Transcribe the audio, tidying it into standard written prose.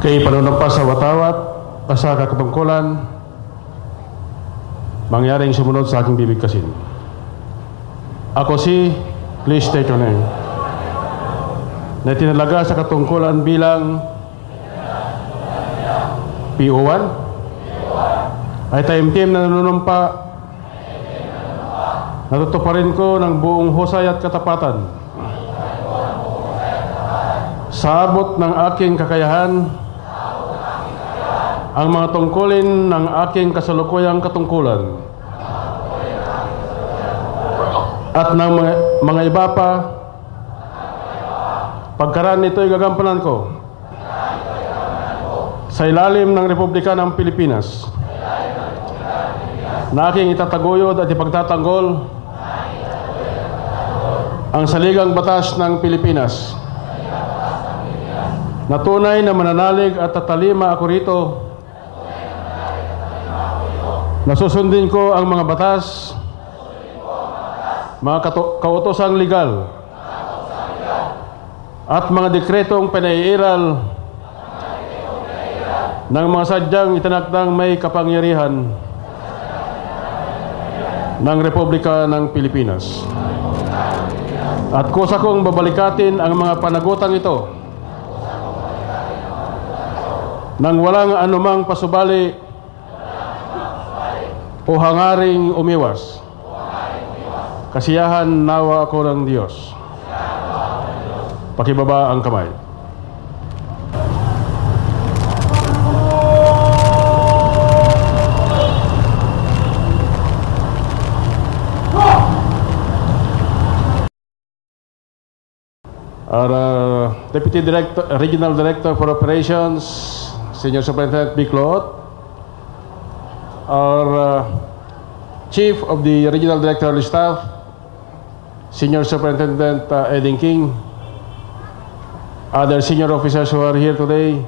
kay panunumpa sa watawat sa kakatungkulan mangyaring sumunod sa aking bibigkasin. Ako si, please state your name, na tinalaga sa katungkulan bilang PO1 ay taimtim na nanunumpa, natutuparin ko ng buong husay at katapatan sa abot ng aking kakayahan ang mga tungkulin ng aking kasalukuyang katungkulan at ng mga iba pa pagkaraan nito'y gagampanan ko sa ilalim ng Republika ng Pilipinas na aking itataguyod at ipagtatanggol ang saligang batas ng Pilipinas na tunay na mananalig at tatalima ako rito na susundin ko ang mga batas, mga kautosang legal at mga dekretong pinaiiral ng mga sadyang itinakdang may kapangyarihan ng Republika ng Pilipinas. At kusa kong babalikatin ang mga panagutang ito nang walang anumang pasubali o hangaring umiwas. Kasiyahan nawa ako ng Diyos. Pakibaba ang kamay. Our Deputy Director, Regional Director for Operations, Senior Superintendent Biclot, our Chief of the Regional Directorial Staff, Senior Superintendent Eding King, other senior officers who are here today,